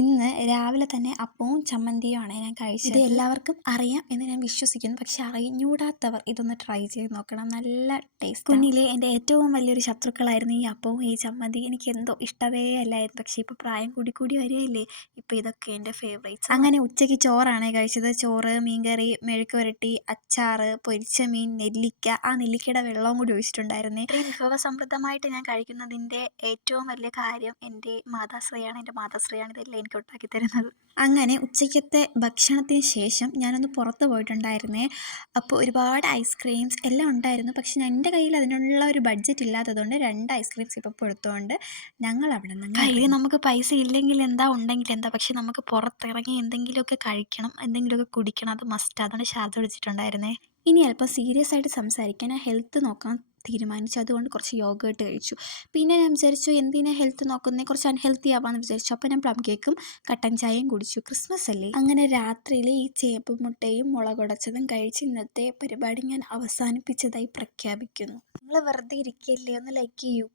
ഇന്ന് രാവിലെ തന്നെ അപ്പവും ചമ്മന്തിയുമാണ് ഞാൻ കഴിച്ചത്. ഇത് എല്ലാവർക്കും അറിയാം എന്ന് ഞാൻ വിശ്വസിക്കുന്നു. പക്ഷെ അറിഞ്ഞൂടാത്തവർ ഇതൊന്ന് ട്രൈ ചെയ്ത് നോക്കണം. നല്ല ടേസ്റ്റ്. കുഞ്ഞിലെ എൻ്റെ ഏറ്റവും വലിയൊരു ശത്രുക്കളായിരുന്നു ഈ അപ്പവും ഈ ചമ്മന്തി. എനിക്ക് എന്തോ ഇഷ്ടമേ അല്ലായിരുന്നു. പക്ഷേ ഇപ്പോൾ പ്രായം കൂടി കൂടി വരികയല്ലേ, ഇപ്പോൾ ഇതൊക്കെ എൻ്റെ ഫേവറേറ്റ്സ്. അങ്ങനെ ഉച്ചയ്ക്ക് ചോറാണ് കഴിച്ചത്. ചോറ്, മീൻകറി, മെഴുക്ക് പുരട്ടി, അച്ചാറ്, പൊരിച്ച മീൻ, നെല്ലിക്ക. ആ നെല്ലിക്കയുടെ വെള്ളവും കൂടി ഒഴിച്ചിട്ടുണ്ടായിരുന്നേ. ഇത്രയും വിഭവസമൃദ്ധമായിട്ട് ഞാൻ കഴിക്കുന്നതിൻ്റെ ഏറ്റവും വലിയ കാര്യം എൻ്റെ മാതാശ്രീയാണ്. എൻ്റെ മാതാശ്രീയാണ് ഇതെല്ലാം എനിക്ക് ഉണ്ടാക്കി തരുന്നത്. അങ്ങനെ ഉച്ചയ്ക്കത്തെ ഭക്ഷണത്തിന് ശേഷം ഞാനൊന്ന് പുറത്ത് പോയിട്ടുണ്ടായിരുന്നേ. അപ്പോൾ ഒരുപാട് ഐസ്ക്രീംസ് എല്ലാം ഉണ്ടായിരുന്നു. പക്ഷെ എൻ്റെ കയ്യിൽ അതിനുള്ള ഒരു ബഡ്ജറ്റ് ഇല്ലാത്തതുകൊണ്ട് 2 ഐസ്ക്രീംസ് ഇപ്പോൾ എടുത്തുകൊണ്ട് ഞങ്ങൾ അവിടെ നിന്ന് കയ്യിൽ നമുക്ക് പൈസ ഇല്ലെങ്കിൽ എന്താ, ഉണ്ടെങ്കിൽ എന്താ, പക്ഷെ നമുക്ക് പുറത്തിറങ്ങി എന്തെങ്കിലുമൊക്കെ കഴിക്കണം, എന്തെങ്കിലുമൊക്കെ കുടിക്കണം, അത് മസ്റ്റ്. അതുകൊണ്ട് ഷാർജ വിളിച്ചിട്ടുണ്ടായിരുന്നേ. ഇനി അല്പം സീരിയസ് ആയിട്ട് സംസാരിക്കാൻ, ഞാൻ ഹെൽത്ത് നോക്കാൻ തീരുമാനിച്ചു. അതുകൊണ്ട് കുറച്ച് യോഗേട്ട് കഴിച്ചു. പിന്നെ ഞാൻ വിചാരിച്ചു എന്തിനാ ഹെൽത്ത് നോക്കുന്നത്, കുറച്ച് അൺഹെൽത്തി ആവാമെന്ന് വിചാരിച്ചു. അപ്പോൾ ഞാൻ പ്ലം കേക്കും കട്ടൻ ചായയും കുടിച്ചു. ക്രിസ്മസ് അല്ലേ. അങ്ങനെ രാത്രിയിൽ ഈ ചേമ്പ് മുട്ടയും മുളകുടച്ചതും കഴിച്ച് ഇന്നത്തെ പരിപാടി ഞാൻ അവസാനിപ്പിച്ചതായി പ്രഖ്യാപിക്കുന്നു. നിങ്ങൾ വെറുതെ ഇരിക്കുകയല്ലേ, ഒന്ന് ലൈക്ക് ചെയ്യൂ.